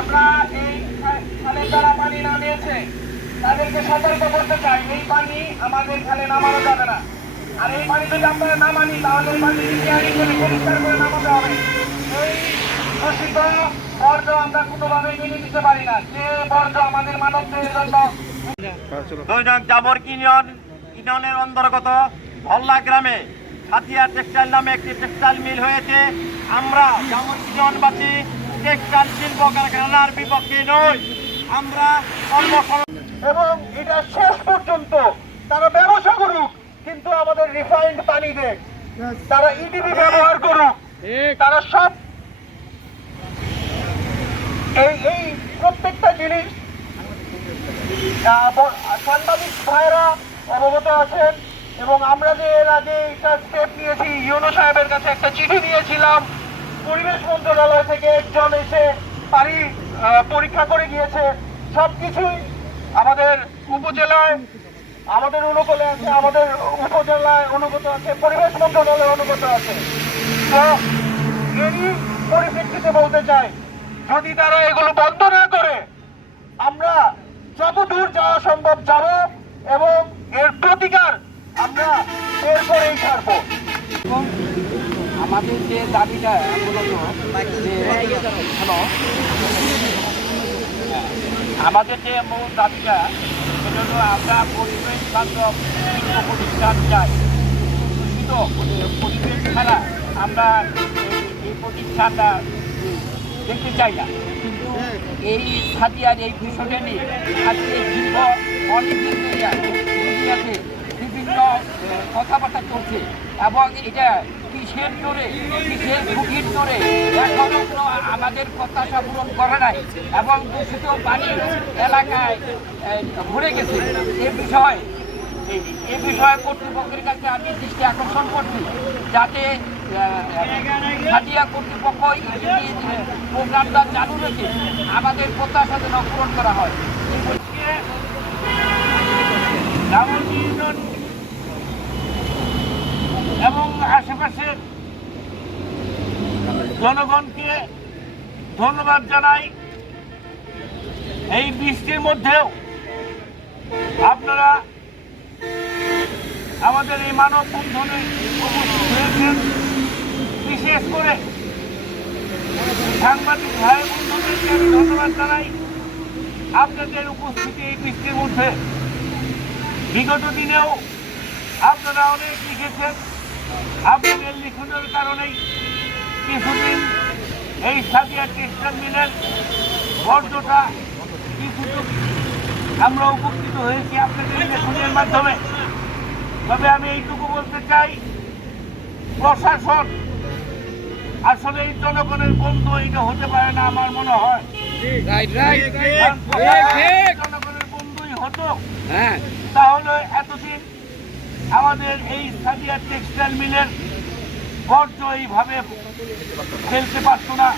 আমরা দ্বারা পানি তাদেরকে সতর্ক করতে চাই। এই পানি আমাদের যাবে না। আর এই পানি দূষিত আমরা কোনোভাবে নিতে পারি না। যে আমাদের জাবর অন্তর্গত ভল্লা গ্রামে হাতিয়া টেক্সটাইল নামে একটি টেক্সটাইল মিল হয়েছে। আমরা জাবর ইউনিয়নবাসী টেক্সটাইল শিল্প কারখানার বিপক্ষে নই আমরা কর্মসংস্থান এবং এটা শেষ পর্যন্ত। তারা ব্যবসা করুক কিন্তু আমাদের রিফাইন্ড পানি দেখ। তারা ইডিবি ব্যবহার করুক। তারা সব এই এই প্রত্যেকটা জিনিস সাংবাদিক ভাইরা অবগত আছেন। এবং আমরা যে এর আগে একটা স্টেপ নিয়েছি ইউনো সাহেবের কাছে একটা চিঠি দিয়েছিলাম। পরিবেশ মন্ত্রণালয় থেকে একজন এসে পানি পরীক্ষা করে গিয়েছে। সবকিছুই আমাদের উপজেলায়, আমাদের অনুকূলে আছে, আমাদের উপজেলায় অনুগত আছে, পরিবেশ মন্ত্রণালয় অনুগত আছে। তো এরই পরিপ্রেক্ষিতে বলতে চাই, যদি তারা এগুলো বন্ধ না করে, আমরা যত দূর যাওয়া সম্ভব যাব এবং এর প্রতিকার আমরা এরপরেই ছাড়বো। আমাদের যে দাবিটা হ্যালো? আমাদের যে মূল দাবিটা, সেটা হলো আমরা পরিবেশ বান্ধব প্রতিষ্ঠান চাই। দূষিত পরি- পরিবেশ ছাড়া আমরা এই- প্রতিষ্ঠানটা দেখতে চাই না। কিন্তু এই সাদিয়ার এই বিষয়টা নিয়ে আজকে দীর্ঘ ধরে মিডিয়াতে বিভিন্ন কথাবার্তা চলছে এবং এটা কিসের জোরে কিসের ঝুঁকির জোরে এখনও আমাদের প্রত্যাশা পূরণ করে নাই এবং দূষিত পানি এলাকায় ভরে গেছে। এ বিষয়ে এ বিষয়ে কর্তৃপক্ষের কাছে আমি দৃষ্টি আকর্ষণ করছি, যাতে হাতিয়া কর্তৃপক্ষ প্রোগ্রামটা চালু রয়েছে, আমাদের প্রত্যাশা যেন পূরণ করা হয় গ্রামীণ ইউনিয়ন এবং আশেপাশের জনগণকে ধন্যবাদ জানাই। এই বৃষ্টির মধ্যেও আপনারা আমাদের এই মানব বন্ধনে হয়েছেন। বিশেষ করে সাংবাদিক ভাই বন্ধুদেরকে আমি ধন্যবাদ জানাই। আপনাদের উপস্থিতি এই বৃষ্টির মধ্যে। বিগত দিনেও আপনারা অনেক লিখেছেন। আপনাদের লিখনের কারণেই কিছুদিন এই সাদিয়া টেক্সটাইল মিলের বর্জ্যটা কিছুটুকু আমরা উপকৃত হয়েছি আপনাদের লেখনের মাধ্যমে। তবে আমি এইটুকু বলতে চাই প্রশাসন আসলে এই জনগণের বন্ধু এটা হতে পারে না আমার মনে হয়। জনগণের বন্ধুই হতো। হ্যাঁ। তাহলে এতদিন আমাদের এই সাদিয়া টেক্সটাইল মিলের বর্জ্য এইভাবে ফেলতে পারতো না।